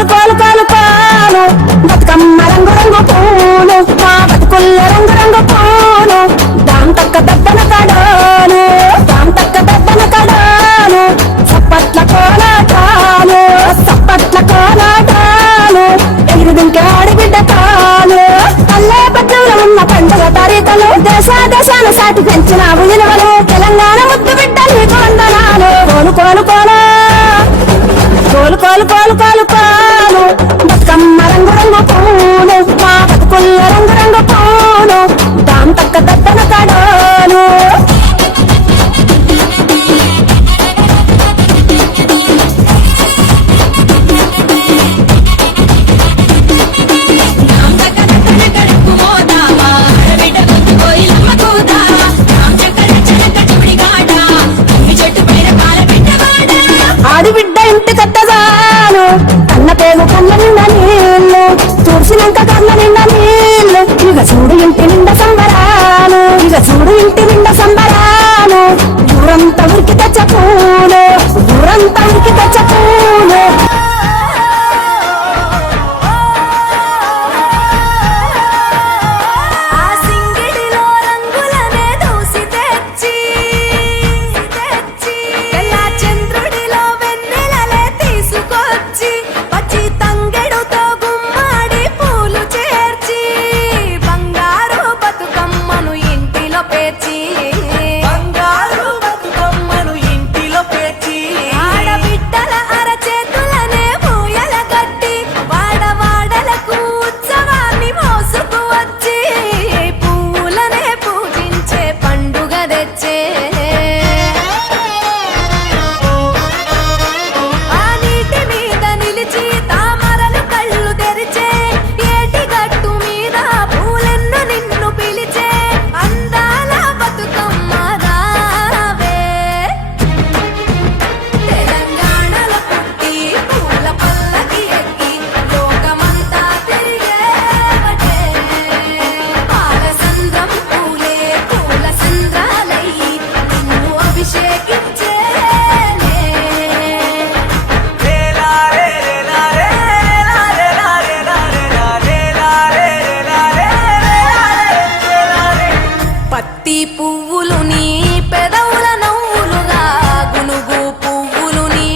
కోలు కోలు కోలు కోలు బతుకమ్మ రంగు రంగు పూలు మా బతుకుల్ల రంగు రంగు పూలు దాం తక్క దబ్బన కడాను దాం తక్క దబ్బన కడాను సప్పట్ల కోలాటాలు సప్పట్ల కోలాటాలు ఎగిరిదింకే ఆడిబిడ్డ తాలు పల్లె పట్టణంలో ఉన్న పండుగ తారీఖులు దేశాన సాటి పెంచిన విలువలు తెలంగాణ ముద్దు బిడ్డ నీకు వందనాలు కోలు కోలు కోలు కోలు కోలు కోలు కోలు కోలు బతుకమ్మ రంగు రంగు పూలు మా బతుకుల్ల రంగు రంగు పూలు దాం తక్క దద్దన కడాను ఆడిబిడ్డ ఇంటి కట్టదాను కన్న పేగు కన్న నిండా నీళ్ళు చూసినాక కన్న నిండా నీళ్ళు ఇక చూడు ఇంటి నిండా సంబరాలు ఇక చూడు ఇంటి నిండా సంబరాలు ఊరంతా ఉరికి తెచ్చ పూలు ఊరంతా ఉరికి తెచ్చ పూలు పువ్వులు నీ పెదవుల నవ్వులుగా గునుగు పువ్వులు నీ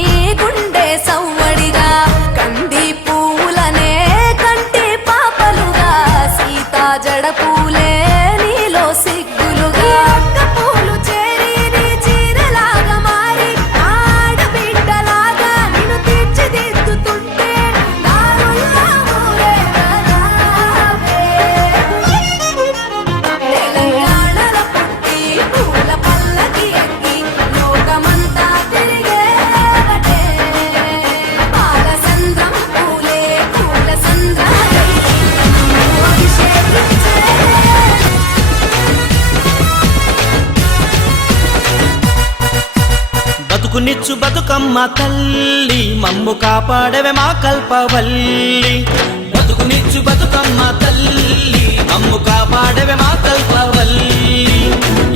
గుండె సవ్వడిగా కంది పువ్వులనే కంటి పాపలుగా సీతా జడ పూలే నీలో సిగ్గులుగా ఒక్క పూలు చేరి నీ చీరలాగా మారి ఆడబిడ్డలాగా నిన్ను తీర్చిదిద్దుతుంటే దారుల్లా ఊరే రావే బతుకునిచ్చు బతుకమ్మ తల్లి మమ్ము కాపాడవే మా కల్పవల్లి బతుకునిచ్చు బతుకమ్మ తల్లి మమ్ము కాపాడవే మా కల్పవల్లి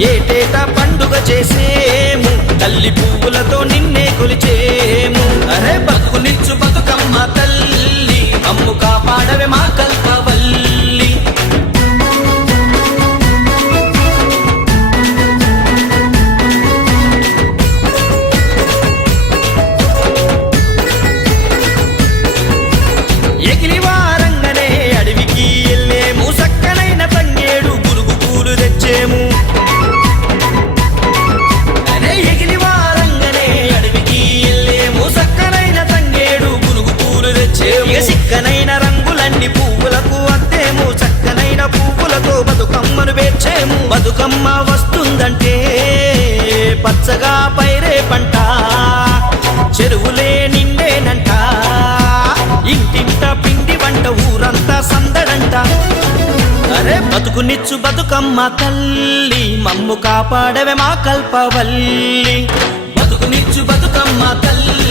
ఏటేటా పండుగ చేసేము తల్లి పువ్వులతో నిన్నే కొలిచేము అరే బతుకునిచ్చు బతుకమ్మ తల్లి మమ్ము కాపాడవే మా కల్పవల్లి ఎగిలివారంగనే అడవికి ఎల్లేము సక్కనైన తంగేడు గురుగు పూలు తెచ్చేము అరే ఎగిలివారంగనే అడవికి ఎల్లేము సక్కనైన తంగేడు గురుగు పూలు తెచ్చేము ఇక సిక్కనైన రంగులన్నీ పువ్వులకు అత్తేము చక్కనైన పువ్వులతో బతుకమ్మను పేర్చేము బతుకమ్మ వస్తుందంటే పచ్చగా పైరే పంట చెరువులే నిండేనంట ఇంటింట పిండి వంట ఊరంతా సందడంట అరే బతుకునిచ్చు బతుకమ్మ తల్లి మమ్ము కాపాడవే మా కల్పవల్లి బతుకునిచ్చు బతుకమ్మ తల్లి